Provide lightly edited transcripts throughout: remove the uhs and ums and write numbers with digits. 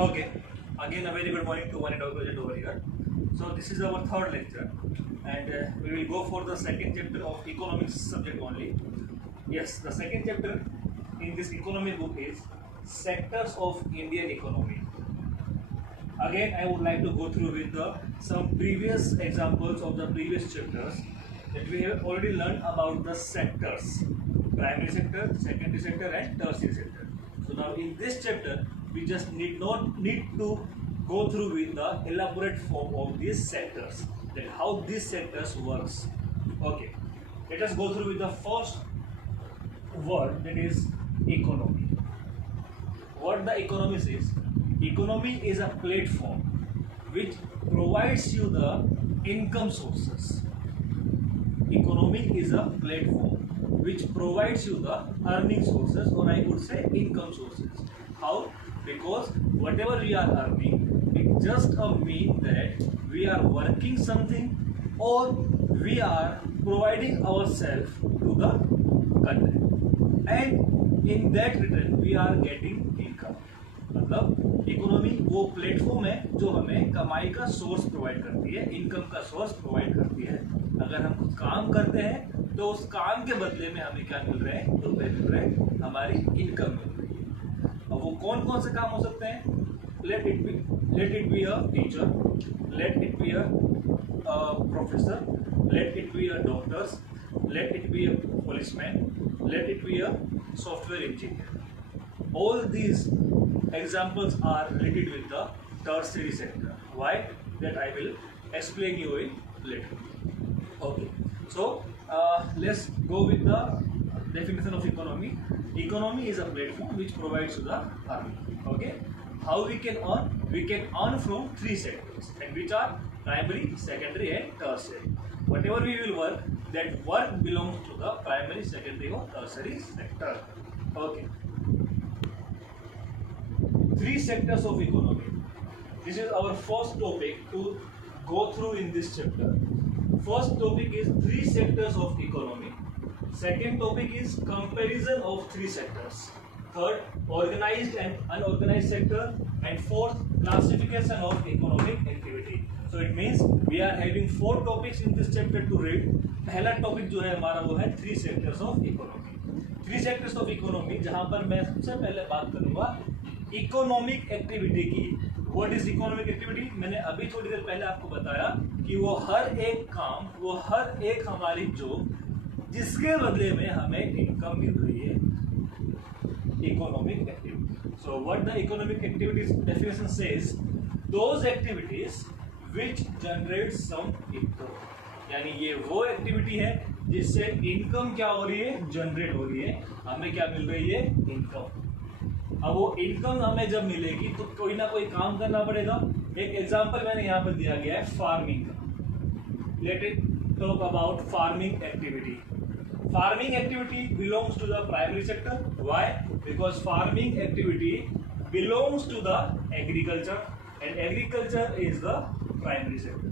Okay, again a very good morning to one and all present over here. So this is our third lecture, and we will go for the second chapter of economics subject only. Yes, the second chapter in this economy book is sectors of Indian economy. Again, I would like to go through with some previous examples of the previous chapters that we have already learned about the sectors: primary sector, secondary sector, and tertiary sector. So now in this chapter, we just need to go through with the elaborate form of these sectors, that how these sectors works. Okay, let us go through with the first word, that is economy. What the economy is? Economy is a platform which provides you the income sources. Economy is a platform which provides you the earning sources, or I would say income sources. How? Because whatever we are earning, it just means that we are working something or we are providing ourselves to the country, and in that return we are getting income. मतलब economy वो platform है जो हमें कमाई का source provide करती है, income का सोर्स प्रोवाइड करती है. अगर हम कुछ काम करते हैं तो उस काम के बदले में हमें क्या मिल रहे हैं? रुपए मिल रहे हैं, हमारी इनकम मिल रही है. अब वो कौन कौन से काम हो सकते हैं? Let it be a teacher, let it be a professor, let it be a doctor's, let it be a policeman, let it be a software engineer. All these examples are related with the tertiary sector. Why? That I will explain you in later. Okay. So let's go with the definition of economy. Economy is a platform which provides you the earning. Okay. How we can earn? We can earn from three sectors, and which are primary, secondary, and tertiary. Whatever we will work, that work belongs to the primary, secondary, or tertiary sector. Okay. Three sectors of economy. This is our first topic to go through in this chapter. First topic is three sectors of economy. Second topic is comparison of three sectors. Third, organized and unorganized sector. And fourth, classification of economic activity. So it means we are having four topics in this chapter to read. पहला topic जो है हमारा वो है three sectors of economy. Three sectors of economy, जहां पर मैं सबसे पहले बात करूंगा इकोनॉमिक एक्टिविटी की. What is economic activity? मैंने अभी थोड़ी देर पहले आपको बताया कि वो हर एक काम, वो हर एक हमारी जॉब जिसके बदले में हमें इनकम मिल रही है, economic activity. So what the economic activities definition says, those activities which generate some income. यानी ये वो एक्टिविटी है जिससे इनकम क्या हो रही है? जनरेट हो रही है, हमें क्या मिल रही है? इनकम. अब वो इनकम हमें जब मिलेगी तो कोई ना कोई काम करना पड़ेगा. एक एग्जांपल मैंने यहाँ पर दिया गया है फार्मिंग का. Let it talk about farming activity. Farming activity belongs to the primary sector. Why? Because farming activity belongs to the agriculture, and agriculture is the primary sector.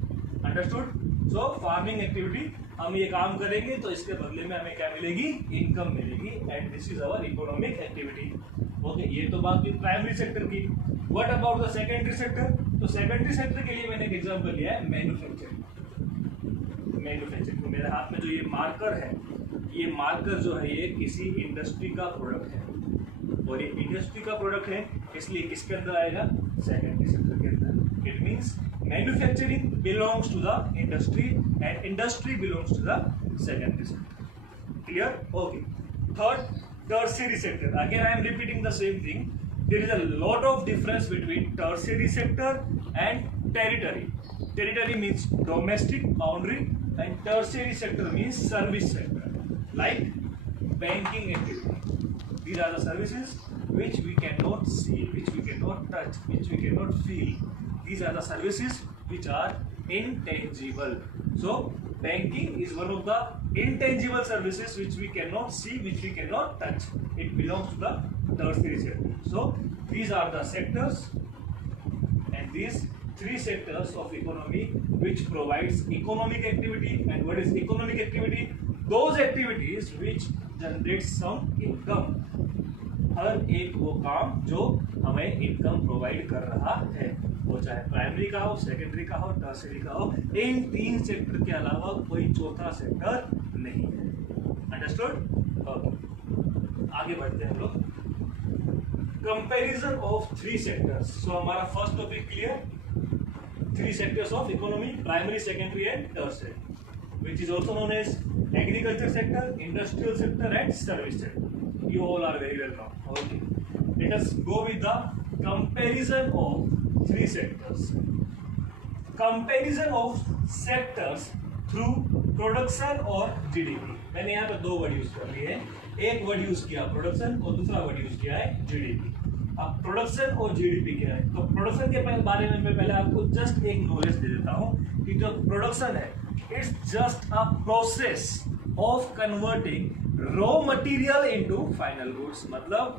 Understood? So farming activity, हम ये काम करेंगे तो इसके बदले में हमें क्या मिलेगी? इनकम मिलेगी, and this is our economic activity. Okay, ये तो बात हुई प्राइमरी सेक्टर की. What about the secondary sector? तो secondary sector के लिए मैंने एक एग्जांपल लिया है मैन्युफैक्चरिंग. मैन्युफैक्चरिंग, तो मेरे हाथ में जो ये मार्कर है, ये मार्कर जो है ये किसी इंडस्ट्री का प्रोडक्ट है, और ये इंडस्ट्री का प्रोडक्ट है, इसलिए किसके अंदर आएगा? सेकेंडरी सेक्टर के अंदर. It means manufacturing belongs to the industry and industry belongs to the secondary sector. Clear? Okay. Third, tertiary sector. Again I am repeating the same thing. There is a lot of difference between tertiary sector and territory. Territory means domestic boundary and tertiary sector means service sector, like banking activity. These are the services which we cannot see, which we cannot touch, which we cannot feel. These are the services which are intangible. So banking is one of the intangible services which we cannot see, which we cannot touch. It belongs to the tertiary sector. So these are the sectors, and these three sectors of economy which provides economic activity. And what is economic activity? Those activities which generate some income. हर एक वो काम जो हमें income provide कर रहा है, वो चाहे प्राइमरी का हो, सेकेंडरी का हो, टर्शियरी का हो, इन 3 सेक्टर के अलावा कोई चौथा सेक्टर नहीं है। अंडरस्टूड? आगे बढ़ते हैं हम लोग। Comparison of 3 sectors. सो हमारा first topic clear, 3 sectors of economy, primary, secondary and tertiary, which is also known as agriculture sector, industrial sector and service sector. You all are very welcome. Okay, let us go with the comparison of 3 sectors. Comparison of sectors through production और GDP. मैंने यहाँ पे 2 word use कर लिए हैं, एक word use किया production और दूसरा वर्ड यूज किया है GDP। अब प्रोडक्शन और जीडीपी क्या है, तो प्रोडक्शन के बारे में मैं पहले आपको जस्ट एक नॉलेज दे देता हूं कि जो प्रोडक्शन है, it's just a process of converting raw material into final goods. मतलब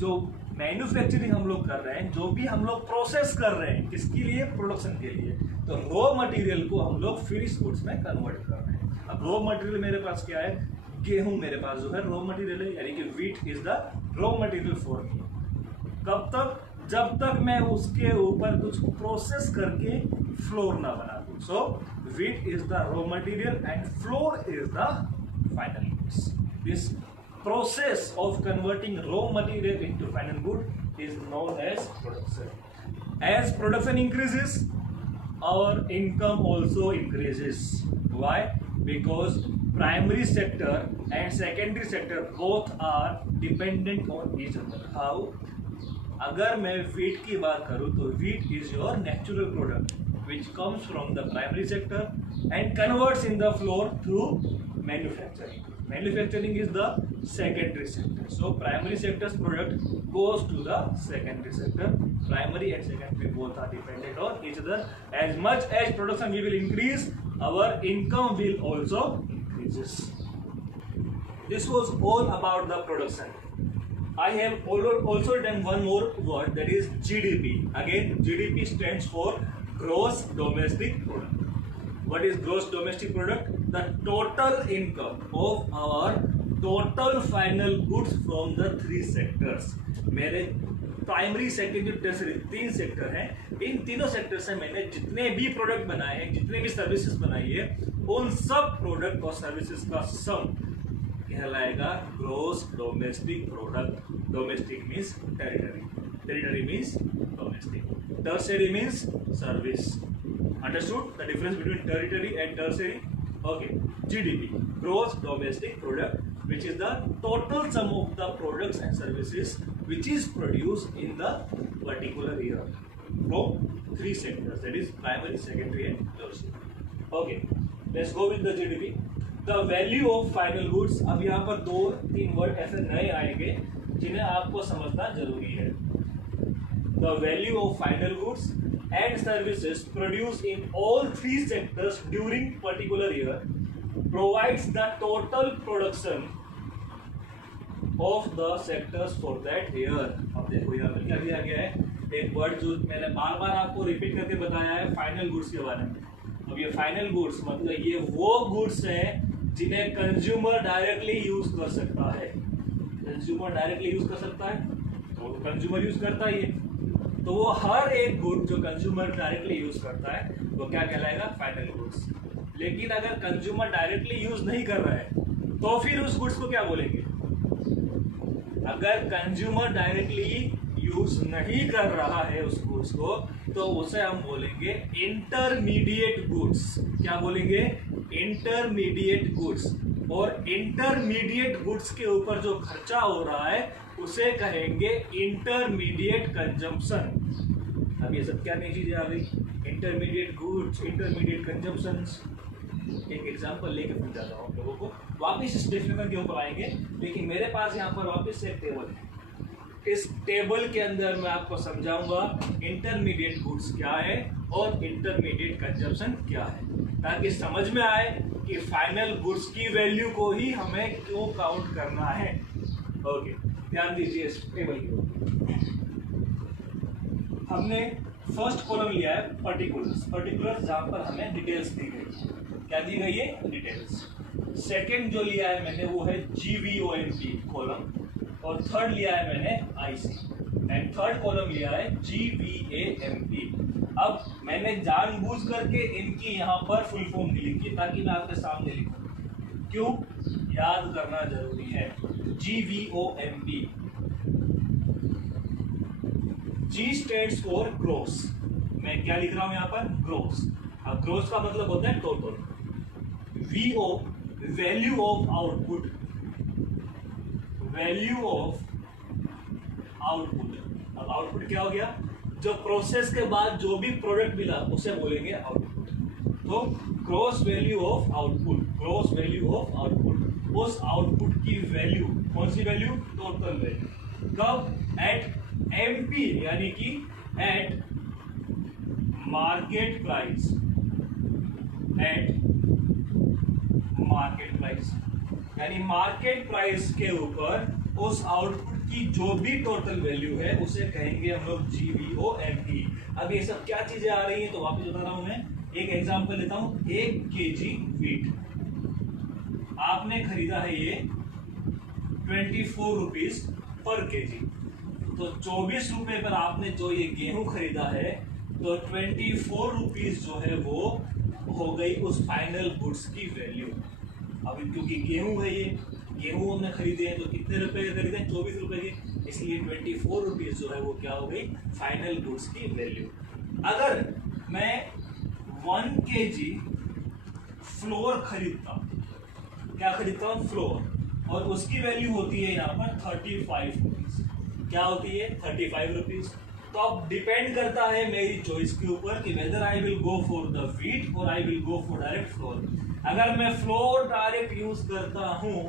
जो मैन्युफैक्चरिंग हम लोग कर रहे हैं, जो भी हम लोग प्रोसेस कर रहे हैं, किसके लिए? प्रोडक्शन के लिए। तो रॉ मटेरियल को हम लोग फिनिश गुड्स में कन्वर्ट कर रहे हैं। अब रॉ मटेरियल मेरे पास क्या है? गेहूं मेरे पास जो है रॉ मटेरियल है, यानी कि wheat is the raw material for me. कब तक? जब तक मैं उसके ऊपर कुछ प्रोसेस करके फ्लोर ना बना दूं। So wheat is the raw material and flour is the final goods. This process of converting raw material into final good is known as production. As production increases, our income also increases. Why? Because primary sector and secondary sector both are dependent on each other. How? अगर मैं wheat की बात करूँ तो wheat is your natural product which comes from the primary sector and converts in the floor through manufacturing. Manufacturing is the secondary sector. So primary sector's product goes to the secondary sector. Primary and secondary both are dependent on each other. As much as production we will increase, our income will also increases. This was all about the production. I have also done one more word, that is GDP. Again, GDP stands for Gross Domestic Product. What is gross domestic product? The total income of our total final goods from the 3 sectors. मेरे primary, secondary, tertiary 3 sector हैं। इन तीनों sector से मैंने जितने भी product बनाए हैं, जितने भी सर्विसेज बनाई है, उन सब प्रोडक्ट और सर्विसेज का सम कहलाएगा gross domestic product. Domestic means territory, territory means domestic, tertiary means service. Understood the difference between territory and tertiary? Okay. GDP, gross domestic product, which is the total sum of the products and services which is produced in the particular year from 3 sectors, that is primary, secondary and tertiary. Okay, let's go with the GDP. The value of final goods. अब यहाँ पर 2-3 word ऐसे नए आएंगे जिन्हें आपको समझना जरूरी है। The value of final goods and services produced in all 3 sectors during particular year provides the total production of the sectors for that year. अब देखो यहाँ पर क्या दिया गया है, एक वर्ड जो मैंने बार बार आपको रिपीट करके बताया है, फाइनल गुड्स के बारे में। अब ये फाइनल गुड्स मतलब ये वो गुड्स हैं जिन्हें कंज्यूमर डायरेक्टली यूज कर सकता है। कंज्यूमर डायरेक्टली यूज कर सकता है तो कंज्यूमर यूज करता ही है, तो वो हर एक गुड जो कंज्यूमर डायरेक्टली यूज करता है वो क्या कहलाएगा? Final goods. लेकिन अगर कंज्यूमर डायरेक्टली यूज नहीं कर रहा है तो फिर उस गुड्स को क्या बोलेंगे? अगर कंज्यूमर डायरेक्टली यूज नहीं कर रहा है उस गुड्स को, तो उसे हम बोलेंगे इंटरमीडिएट गुड्स। क्या बोलेंगे? Intermediate goods. और इंटरमीडिएट गुड्स के ऊपर जो खर्चा हो रहा है उसे कहेंगे इंटरमीडिएट कंजम्पशन। अब ये सब क्या नई चीजें आ गई? Intermediate goods, intermediate consumptions. एक एग्जांपल लेके फिर जाता हूँ आप लोगों को, वापस इस डेफिनेशन के ऊपर आएंगे, लेकिन मेरे पास यहाँ पर वापस एक टेबल है। इस टेबल के अंदर मैं आपको समझाऊंगा इंटरमीडिएट गुड्स क्या है और इंटरमीडिएट कंजम्पशन क्या है, ताकि समझ में आए कि फाइनल गुड्स की वैल्यू को ही हमें क्यों काउंट करना है। ओके, ध्यान दीजिए इस टेबल के ऊपर। हमने फर्स्ट कॉलम लिया है पर्टिकुलर्स, पर्टिकुलर्स जहां पर हमें डिटेल्स दी गई। क्या दी गई है? डिटेल्स। सेकंड जो लिया है मैंने वो है GVOMP कॉलम, और थर्ड लिया है मैंने IC एंड थर्ड कॉलम लिया है GVAMP। अब मैंने जानबूझ करके इनकी यहाँ पर फुल फॉर्म नहीं लिखी ताकि मैं आपके सामने लिखूं। क्यों? याद करना जरूरी है। GVOMP, G stands for gross. मैं क्या लिख रहा हूं यहाँ पर? ग्रोस। अब ग्रोस का मतलब होता है total. VO, value of output, value of output. अब आउटपुट क्या हो गया? जो प्रोसेस के बाद जो भी प्रोडक्ट मिला उसे बोलेंगे आउटपुट। तो gross value of output, gross value of output, उस आउटपुट की वैल्यू, कौन सी वैल्यू? Total value. कब? एट MP, यानी कि eight market price, eight market price, यानी मार्केट प्राइस के ऊपर उस आउटपुट की जो भी टोटल वैल्यू है उसे कहेंगे हम लोग GVOMP। अब ये सब क्या चीजें आ रही हैं तो वापस बता रहा हूं मैं। एक एग्जांपल लेता हूं। 1 kg व्हीट आपने खरीदा है, ये 24 रुपीज पर केजी। तो 24 रुपए पर आपने जो ये गेहूं खरीदा है, तो 24 रुपीज जो है वो हो गई उस फाइनल गुड्स की वैल्यू। अभी क्योंकि गेहूं है, ये गेहूं हमने खरीदे हैं तो कितने रुपए के खरीदे? 24 रुपए के, इसलिए 24 रुपीज जो है वो क्या हो गई? फाइनल गुड्स की वैल्यू। अगर मैं 1 kg फ्लोर खरीदता, क्या खरीदता हूँ? फ्लोर, और उसकी वैल्यू होती है यहाँ पर 35 रुपीज। क्या होती है? 35 रुपीज। तो अब डिपेंड करता है मेरी चॉइस के ऊपर कि whether I will go for the wheat और I will go for direct flour. अगर मैं फ्लोर डायरेक्ट यूज करता हूं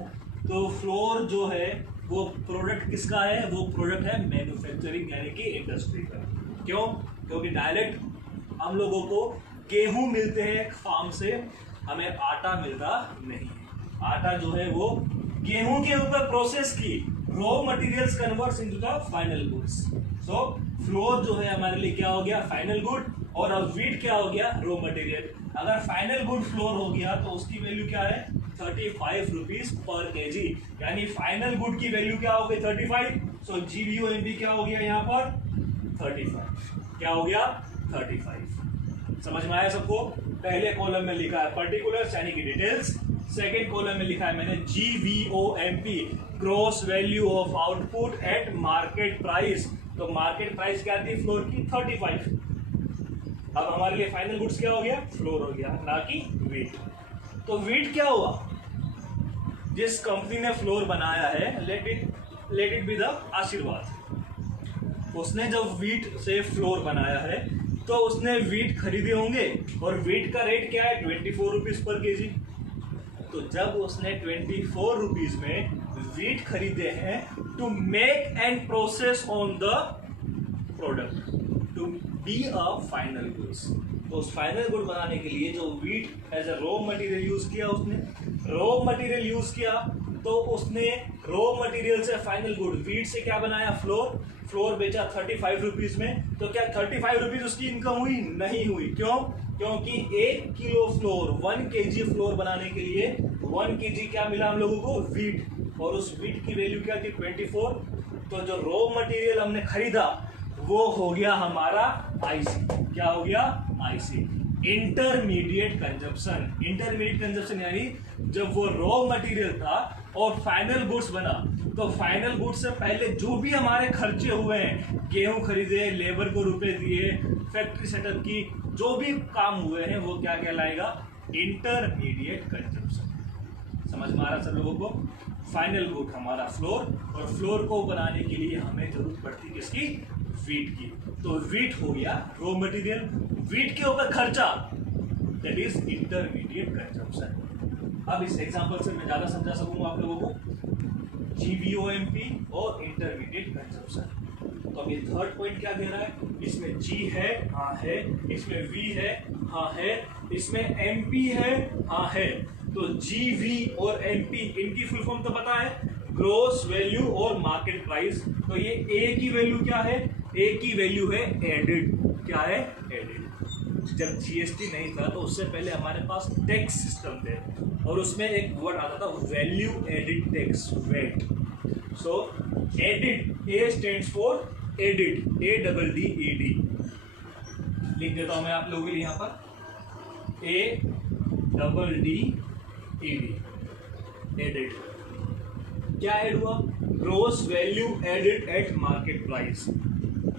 तो फ्लोर जो है वो प्रोडक्ट किसका है? वो प्रोडक्ट है मैन्युफैक्चरिंग यानी कि इंडस्ट्री का। क्यों? क्योंकि डायरेक्ट हम लोगों को गेहूं मिलते हैं फार्म से, हमें आटा मिलता नहीं। आटा जो है वो गेहूं के ऊपर प्रोसेस की raw materials converts into the final goods. So floor जो है हमारे लिए क्या हो गया? फाइनल गुड, और अब व्हीट क्या हो गया? Raw material. अगर फाइनल गुड फ्लोर हो गया तो उसकी वैल्यू क्या है? 35 रुपीज पर केजी, यानी फाइनल गुड की वैल्यू क्या हो गई? 35। सो GVOMP क्या हो गया यहाँ पर? 35। क्या हो गया? 35। समझ में आया सबको? पहले कॉलम में लिखा है पर्टिकुलर्स यानी कि डिटेल्स, सेकेंड कॉलम में लिखा है मैंने GVOMP, gross value of output at market price. तो मार्केट प्राइस क्या थी फ्लोर की? 35। अब हमारे लिए फाइनल गुड्स क्या हो गया? फ्लोर हो गया, ना कि व्हीट। तो व्हीट क्या हुआ? जिस कंपनी ने फ्लोर बनाया है, लेट इट बी द आशीर्वाद, उसने जब व्हीट से फ्लोर बनाया है तो उसने व्हीट खरीदे होंगे, और व्हीट का रेट क्या है? 24 रुपीज पर केजी। तो जब उसने 24 रुपीज में व्हीट खरीदे हैं to make and process on the product to be a final goods, तो उस फाइनल गुड बनाने के लिए जो wheat as a raw material use किया, उसने रॉ मटेरियल यूज किया, तो उसने रॉ मटेरियल से फाइनल गुड व्हीट से क्या बनाया? फ्लोर। फ्लोर बेचा 35 रुपीज में, तो क्या 35 रुपीज उसकी इनकम हुई? नहीं हुई। क्यों? क्योंकि 1 किलो फ्लोर, 1 kg फ्लोर बनाने के लिए 1 kg क्या मिला हम लोगों को? व्हीट, और उस व्हीट की वैल्यू क्या थी? 24। तो जो रॉ मटेरियल हमने खरीदा वो हो गया हमारा IC। क्या हो गया? IC, intermediate consumption. Intermediate consumption यानी जब वो रॉ मटेरियल था और फाइनल गुड्स बना, तो फाइनल गुड्स से पहले जो भी हमारे खर्चे हुए हैं, गेहूं खरीदे, लेबर को रुपए दिए, फैक्ट्री सेटअप की, जो भी काम हुए हैं वो क्या कहलाएगा? Intermediate consumption. समझ में आ रहा सब लोगों को? फाइनल गुड हमारा फ्लोर, और फ्लोर को बनाने के लिए हमें जरूरत पड़ती किसकी? व्हीट की। तो व्हीट हो गया रॉ मटेरियल, व्हीट के ऊपर खर्चा, दैट इज इंटरमीडिएट कंजम्पशन। अब इस एग्जांपल से मैं ज्यादा समझा सकूंगा आप लोगों को GVOMP और इंटरमीडिएट कंजम्पशन। तो अब ये थर्ड पॉइंट क्या कह रहा है? इसमें G है, हाँ है, इसमें V है, हाँ है, इसमें MP है, हाँ है। तो GV और MP इनकी फुल फॉर्म तो पता है, ग्रोस वैल्यू और मार्केट प्राइस। तो ये A की वैल्यू क्या है? A की वैल्यू है एडेड। क्या है? एडेड। जब GST नहीं था तो उससे पहले हमारे पास टैक्स सिस्टम थे, और उसमें एक वर्ड आता था value added tax, VAT. So added, A stands for added, ADDED लिख देता हूं मैं आप लोगों के लिए यहां पर, ADDED, एडिड। क्या ऐड हुआ? Gross value added at market price.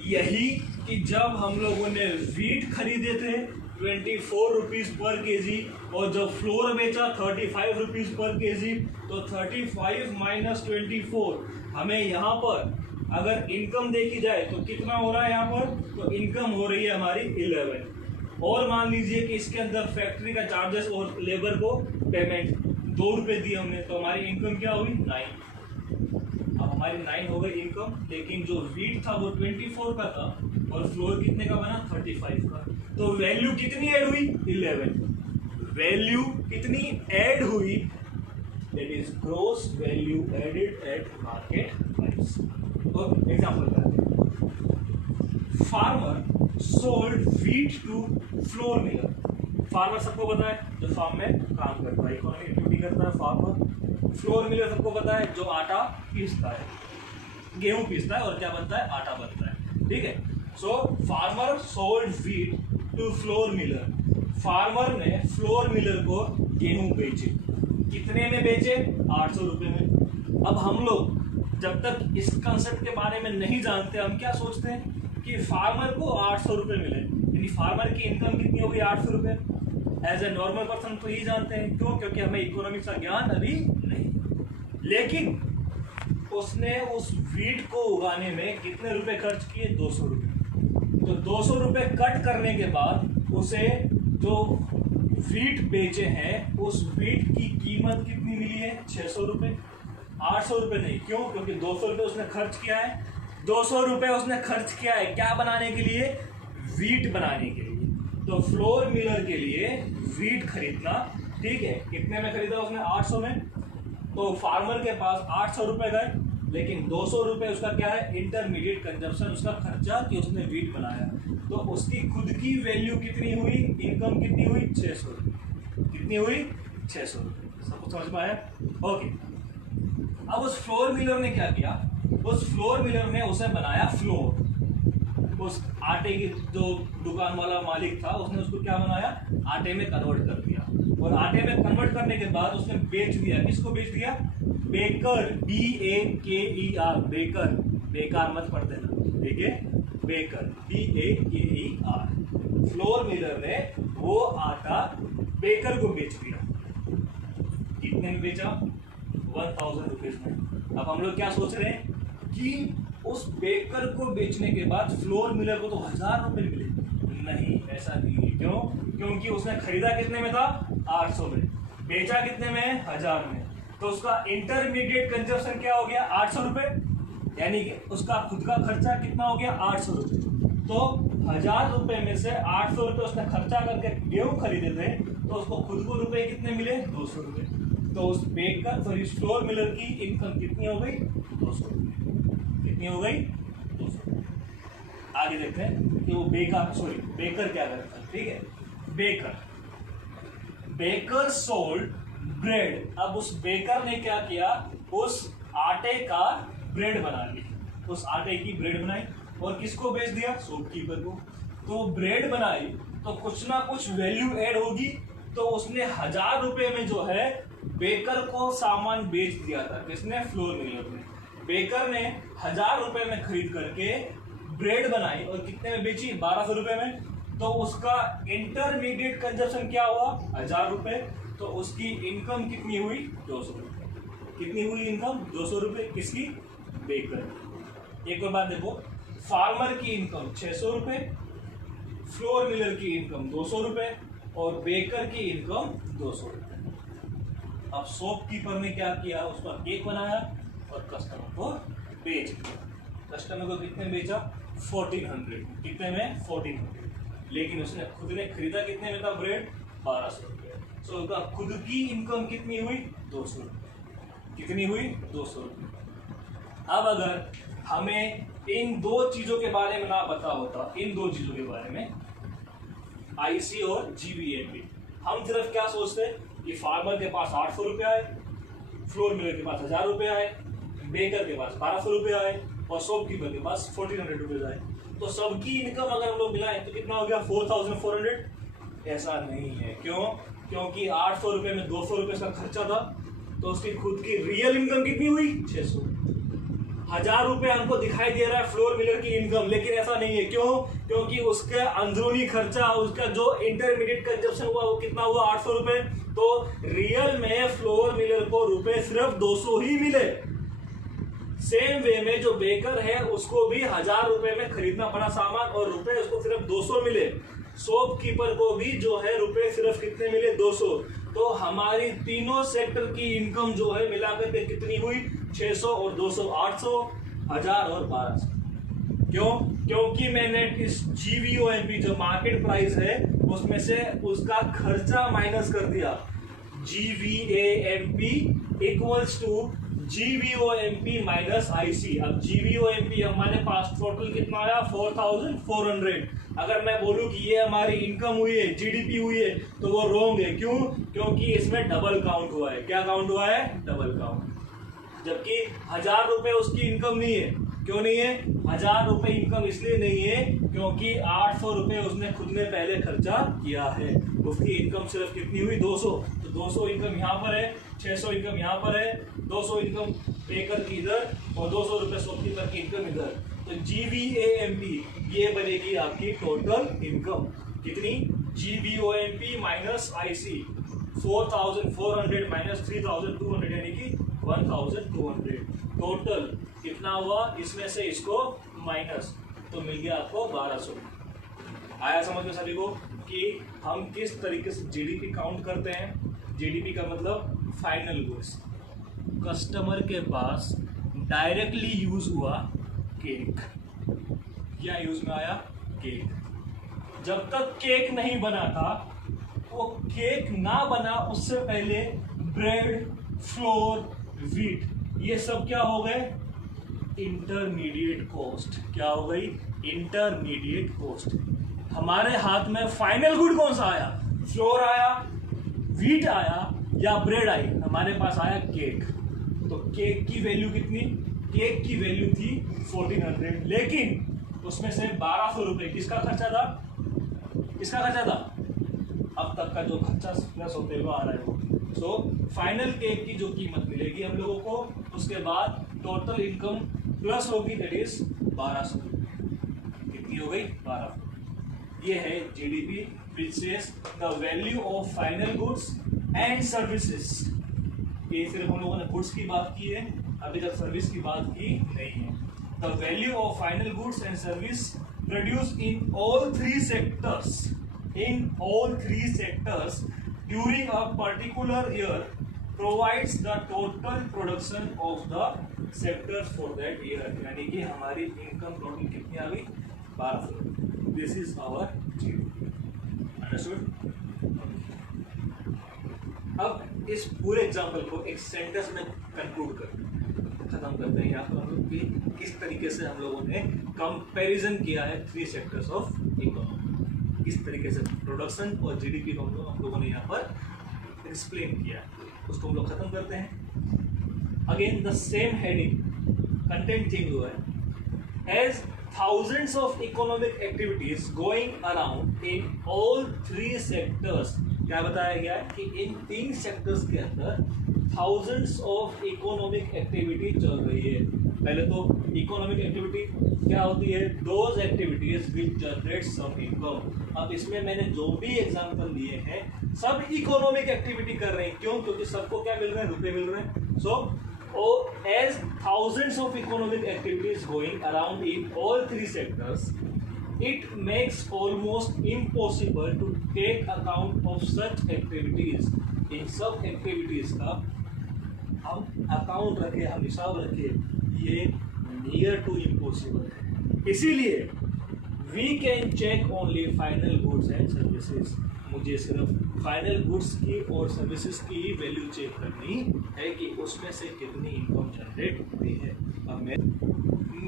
यही कि जब हम लोगों ने वीट खरीदे थे 24 रुपीज पर केजी और जब फ्लोर बेचा 35 रुपीज पर केजी, तो 35 माइनस 24, हमें यहाँ पर अगर इनकम देखी जाए तो कितना हो रहा है यहाँ पर? तो इनकम हो रही है हमारी 11। और मान लीजिए कि इसके अंदर फैक्ट्री का चार्जेस और लेबर को पेमेंट 2 रुपए दिए हमने, तो हमारी इनकम क्या हुई? 9। अब हमारी 9 हो गई इनकम, लेकिन जो वीट था वो 24 का था और फ्लोर कितने का बना? 35 का। तो वैल्यू कितनी ऐड हुई? 11। वैल्यू कितनी ऐड हुई? That is gross value added at market price. Okay, example करते हैं। Farmer sold wheat to flour miller. Farmer सबको पता है जो फार्म में काम करता है, इकोनॉमिक ड्यूटी करता है फार्मर। फ्लोर मिलर सबको पता है जो आटा पीसता है, गेहूं पीसता है और क्या बनता है? आटा बनता है। ठीक है। So farmer sold wheat to flour miller. Farmer ने फ्लोर मिलर को गेहूं बेचे। कितने में बेचे? 800 रुपए में। अब हम लोग जब तक इस कंसेप्ट के बारे में नहीं जानते, हम क्या सोचते हैं कि फार्मर को 800 रुपए मिले, यानी फार्मर की इनकम कितनी होगी? 800 रुपए। एज ए नॉर्मल पर्सन तो यही जानते हैं। क्यों? क्योंकि हमें इकोनॉमिक्स का ज्ञान अभी नहीं। लेकिन उसने उस वीट को उगाने में कितने रुपए खर्च किए? 200 रुपए। तो 200 रुपए कट करने के बाद उसे जो वीट बेचे हैं उस वीट की कीमत कितनी मिली है? 600 रुपए। 800 रुपए नहीं। क्यों? क्योंकि 200 रुपए उसने खर्च किया है। 200 रुपए उसने खर्च किया है क्या बनाने के लिए? वीट बनाने के लिए। तो फ्लोर मिलर के लिए वीट खरीदना, ठीक है, कितने में खरीदा उसने? 800 में। तो फार्मर के पास 800 रुपए गए, लेकिन 200 रुपए उसका क्या है? इंटरमीडिएट कंजप्शन, उसका खर्चा कि उसने वीट बनाया। तो उसकी खुद की वैल्यू कितनी हुई? इनकम कितनी हुई? 600 रुपए। कितनी हुई? 600 रुपए। सबको समझ में आया? ओके। अब उस फ्लोर मिलर ने क्या किया? उस फ्लोर मिलर ने उसे बनाया फ्लोर। उस आटे की जो दुकान वाला मालिक था उसने उसको क्या बनाया? आटे में कन्वर्ट कर दिया। और आटे में कन्वर्ट करने के बाद उसने बेच दिया। किसको बेच दिया? Baker, BAKER, baker. बेकार मत पढ़ देना, ठीक है? Baker, BAKER। फ्लोर मिलर ने वो आटा बेकर को बेच दिया। कितने में बेचा? 1000 रुपीज में। अब हम लोग क्या सोच रहे हैं कि उस बेकर को बेचने के बाद फ्लोर मिलर को तो 1000 रुपए मिले। नहीं, ऐसा नहीं है। क्यों? क्योंकि उसने खरीदा कितने में था? 800 में। बेचा कितने में? 1000 में। तो उसका इंटरमीडिएट कंजप्शन क्या हो गया? 800 रुपए। यानी कि उसका खुद का खर्चा कितना हो गया? 800 रुपए। तो 1000 रुपए में से 800 रुपए उसने खर्चा करके गेहूं खरीदे थे, तो उसको खुद को रुपए कितने मिले? 200 रुपए। तो उस बेकर सॉरी फ्लोर मिलर की इनकम कितनी हो गई? 200 रुपए। कितनी हो गई? 200। आगे देखते हैं कि वो बेकर क्या करता है। ठीक है। Baker sold bread. अब उस बेकर ने क्या किया? उस आटे का ब्रेड बना लिया। उस आटे की ब्रेड बनाई और किसको बेच दिया? शॉपकीपर को। तो ब्रेड बनाई तो कुछ ना कुछ वैल्यू ऐड होगी। तो उसने 1000 रुपए में जो है बेकर को सामान बेच दिया था। किसने? फ्लोर मिलर ने। बेकर ने 1000 रुपए में खरीद करके ब्रेड बनाई और कितने में बेची? 1200 रुपए में। तो उसका इंटरमीडिएट कंजप्शन क्या हुआ? 1000 रुपए। तो उसकी इनकम कितनी हुई? 200 रुपए। कितनी हुई इनकम? 200 रुपए। किसकी? बेकर। एक और बात देखो, फार्मर की इनकम 600 रुपए, फ्लोर मिलर की इनकम 200 रुपए और बेकर की इनकम 200 रुपए। अब शॉपकीपर ने क्या किया? उसका केक बनाया और कस्टमर को बेच दिया। कस्टमर को कितने में बेचा? 1400। कितने में? 1400। लेकिन उसने खुद ने खरीदा कितने में था ब्रेड? 1200 रुपये। सो उसका खुद की इनकम कितनी हुई? 200 रुपये। कितनी हुई? 200 रुपये। अब अगर हमें इन दो चीजों के बारे में ना पता होता, इन दो चीजों के बारे में, IC और GVMP, हम सिर्फ क्या सोचते कि फार्मर के पास 800 रुपये आए, फ्लोर मिलर के पास 1000 रुपये आए, बेकर के पास 1200 रुपये आए और शॉपकीपर के पास 1400 रुपीज आए, तो सबकी इनकम अगर हम लोग मिलाएं तो कितना हो गया 4400। ऐसा नहीं है, क्यों? क्योंकि 800 रुपये में 200 रुपये का खर्चा था, तो उसकी खुद की रियल इनकम कितनी हुई 600। 1000 रुपये हमको दिखाई दे रहा है फ्लोर मिलर की इनकम, लेकिन ऐसा नहीं है। क्यों? क्योंकि उसका अंदरूनी खर्चा, उसका जो इंटरमीडिएट कंजप्शन हुआ वो कितना हुआ 800 रुपये, तो रियल में फ्लोर मिलर को रुपए सिर्फ 200 ही मिले। सेम वे में जो बेकर है उसको भी 1000 रुपए में खरीदना पड़ा सामान और रुपए उसको सिर्फ 200 मिले। शॉपकीपर को भी जो है रुपए सिर्फ कितने मिले 200। तो हमारी तीनों सेक्टर की इनकम जो है मिलाकर के कितनी हुई 600 और 200 800, 1000 और 1200। क्यों? क्योंकि मैंने इस GVOMP जो मार्केट प्राइस है उसमें से उसका खर्चा माइनस कर दिया। GVAMP equals to GVOMP minus IC। अब GVOMP हमारे पास टोटल कितना आया 4400। अगर मैं बोलूं कि ये हमारी इनकम हुई है, GDP हुई है, तो वो रॉन्ग है। क्यों? क्योंकि इसमें डबल काउंट हुआ है। क्या काउंट हुआ है? Double count. जबकि 1000 रुपए उसकी इनकम नहीं है। क्यों नहीं है? 1000 रुपए इनकम इसलिए नहीं है क्योंकि 800 रुपए उसने खुद ने पहले खर्चा किया है। उसकी इनकम सिर्फ कितनी हुई 200। तो 200 इनकम यहाँ पर है, 600 इनकम यहाँ पर है, 200 इनकम बेकर की इधर और 200 रुपए शॉपकीपर की इनकम इधर। तो GVAMP ये बनेगी आपकी टोटल इनकम। कितनी? GVOMP माइनस IC 4400 माइनस 3200 यानी कि 1200। टोटल कितना हुआ? इसमें से इसको माइनस, तो मिल गया आपको 1200। आया समझ में सभी को कि हम किस तरीके से GDP काउंट करते हैं? GDP का मतलब फाइनल गुड्स, कस्टमर के पास डायरेक्टली यूज हुआ केक। क्या यूज में आया? केक। जब तक केक नहीं बना था, वो केक ना बना उससे पहले ब्रेड, फ्लोर, व्हीट, ये सब क्या हो गए? Intermediate cost. क्या हो गई? Intermediate cost. हमारे हाथ में फाइनल गुड कौन सा आया? फ्लोर आया, व्हीट आया या ब्रेड आई? हमारे पास आया केक। तो केक की वैल्यू कितनी? केक की वैल्यू थी 1400, लेकिन उसमें से 1200 रुपये किसका खर्चा था? किसका खर्चा था? अब तक का जो खर्चा प्लस होते हुए आ रहा है वो। सो फाइनल केक की जो कीमत मिलेगी हम लोगों को, उसके बाद टोटल इनकम प्लस होगी, दैट इज 1200। कितनी हो गई? 1200। ये है GDP, which is the value of final goods and services। ये सिर्फ हम लोगों ने गुड्स की बात की है, अभी तक सर्विस की बात की नहीं है। The value of final goods and service produced in all three sectors during a particular year provides the total production of the sectors for that year। यानी कि हमारी इनकम टोटल कितनी आ गई? 1200। This is our GDP। Understood? अब इस पूरे example को एक सेंटेंस में कंक्लूड खत्म करते हैं। यहाँ पर हम लोग कि किस तरीके से हम लोगों ने कंपैरिजन किया है 3 सेक्टर्स ऑफ इकोनॉमी, किस तरीके से प्रोडक्शन और GDP को हम लोगों ने यहाँ पर एक्सप्लेन किया, उसको हम लोग खत्म करते हैं। Again the same heading, content change हुआ है। As thousands of economic activities going around in all 3 sectors। क्या बताया गया है कि इन 3 सेक्टर्स के अंदर thousands of economic activity चल रही है। पहले तो इकोनॉमिक एक्टिविटी क्या होती है? those activities which generate some income। अब इसमें मैंने जो भी एग्जांपल दिए हैं सब इकोनॉमिक एक्टिविटी कर रहे हैं। क्यों? क्योंकि सबको क्या मिल रहे हैं? रुपए मिल रहे हैं। सो as thousands of economic activities going around in all 3 sectors, it makes almost impossible to take account of such activities। इन सब एक्टिविटीज का हम अकाउंट रखें, हम हिसाब रखें, ये नियर टू इम्पॉसिबल है। इसीलिए we can check only final goods and services. मुझे सिर्फ फाइनल गुड्स की और सर्विसेज की ही वैल्यू चेक करनी है कि उसमें से कितनी इनकम जनरेट होती है। अब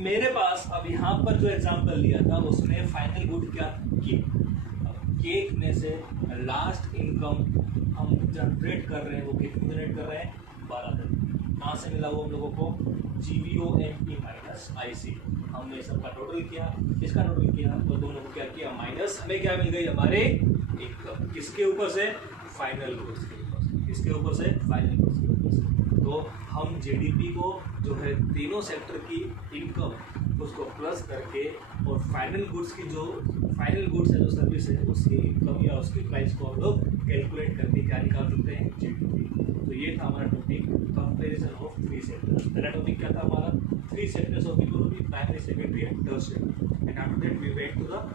मेरे पास अब यहाँ पर जो एग्जांपल लिया था उसमें फाइनल गुड क्या की? केक में से लास्ट इनकम हम जनरेट कर रहे हैं, वो कितनी जनरेट कर रहे हैं? 1200। कहाँ से मिला वो हम लोगों को? GVOMP minus IC। हमने सबका टोटल किया, इसका टोटल किया, तो दोनों को क्या किया माइनस, हमें क्या मिल गई हमारे इनकम। किसके ऊपर से? फाइनल गुड्स के ऊपर से। किसके ऊपर से? फाइनल गुड्स के ऊपर से। तो हम GDP को जो है तीनों सेक्टर की इनकम उसको प्लस करके और फाइनल गुड्स की जो फाइनल गुड्स है जो सर्विस है उसकी इनकम या उसकी प्राइस को हम लोग कैलकुलेट करके क्या निकाल सकते हैं? GDP। तो ये था हमारा टॉपिक कंपैरिजन ऑफ 3 सेक्टर्स। पहला टॉपिक क्या था हमारा? 3 sectors of economy, primary, secondary and tertiary. And after that we went to the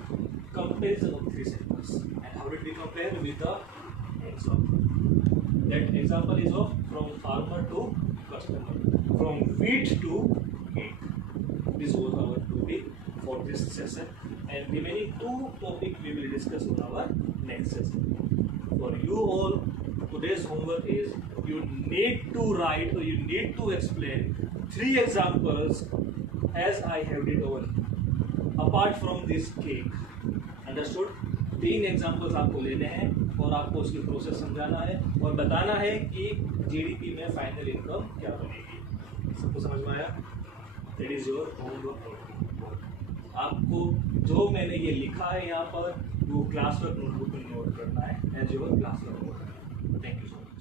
comparison of 3 sectors and how did we compare with the example. That example is of from farmer to customer, from wheat to cake. This was our topic for this session and remaining 2 topics we will discuss on our next session. For you all, today's homework is you need to write or you need to explain 3 examples as I have did over apart from this cake. Understood? 3 examples आपको लेने हैं और आपको उसकी process समझाना है और बताना है कि GDP में फाइनल इनकम क्या बनेगी। सबको समझ में आया? That is your homework. आपको जो मैंने ये लिखा है यहाँ पर वो क्लास वर्क नोटबुक में नोट करना है as your class work. Thank you so much.